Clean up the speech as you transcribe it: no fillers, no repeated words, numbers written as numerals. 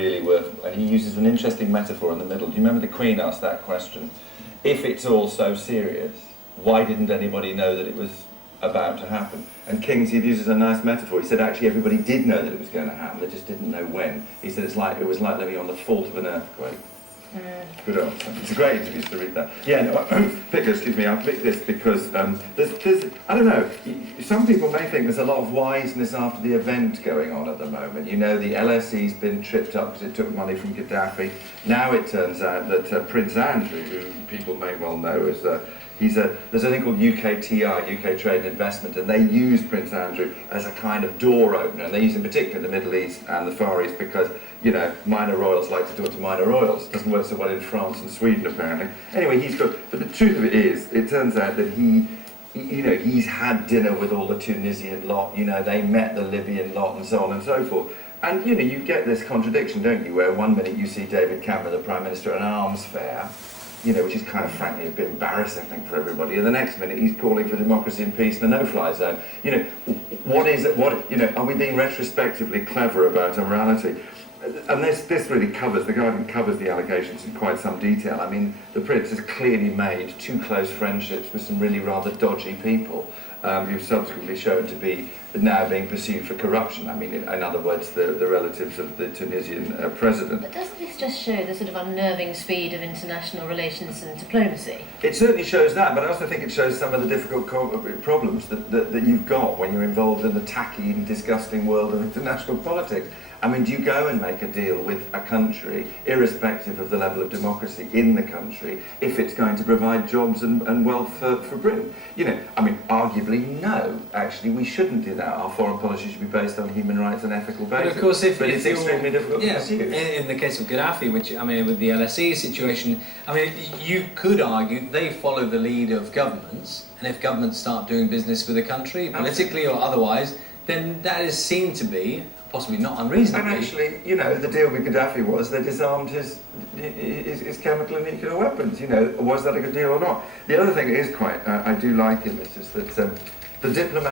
really worth, and he uses an interesting metaphor in the middle. Do you remember the Queen asked that question? If it's all so serious, why didn't anybody know that it was about to happen? And Kingsley uses a nice metaphor. He said actually everybody did know that it was going to happen, they just didn't know when. He said it was like living on the fault of an earthquake. Good answer. It's a great interview to read that. Yeah, no, I picked this because there's, I don't know, some people may think there's a lot of wiseness after the event going on at the moment. You know, the LSE's been tripped up because it took money from Gaddafi. Now it turns out that Prince Andrew, who people may well know as there's a thing called UKTI, UK Trade and Investment, and they use Prince Andrew as a kind of door opener, and they use in particular in the Middle East and the Far East because, you know, minor royals like to talk to minor royals. It doesn't work so well in France and Sweden, apparently. Anyway, but the truth of it is, it turns out that he's had dinner with all the Tunisian lot, you know, they met the Libyan lot and so on and so forth. And, you know, you get this contradiction, don't you, where one minute you see David Cameron, the Prime Minister, at an arms fair, you know, which is kind of frankly a bit embarrassing, I think, for everybody. And the next minute he's calling for democracy and peace in a no-fly zone. You know, are we being retrospectively clever about morality? And this really covers, The Guardian covers the allegations in quite some detail. I mean, the Prince has clearly made two close friendships with some really rather dodgy people who've subsequently shown to be now being pursued for corruption. I mean, in other words, the relatives of the Tunisian president. But doesn't this just show the sort of unnerving speed of international relations and diplomacy? It certainly shows that, but I also think it shows some of the difficult problems that you've got when you're involved in the tacky and disgusting world of international politics. I mean, do you go and make a deal with a country, irrespective of the level of democracy in the country, if it's going to provide jobs and wealth for Britain? You know, I mean, arguably, no. Actually, we shouldn't do that. Our foreign policy should be based on human rights and ethical basis. But of course, if it's extremely difficult to pursue. In the case of Gaddafi, which, I mean, with the LSE situation, I mean, you could argue they follow the lead of governments, and if governments start doing business with a country, politically or otherwise, then that is seen to be possibly not unreasonably. And actually, you know, the deal with Gaddafi was they disarmed his chemical and nuclear weapons. You know, was that a good deal or not? The other thing that is quite, I do like in this is that the diplomat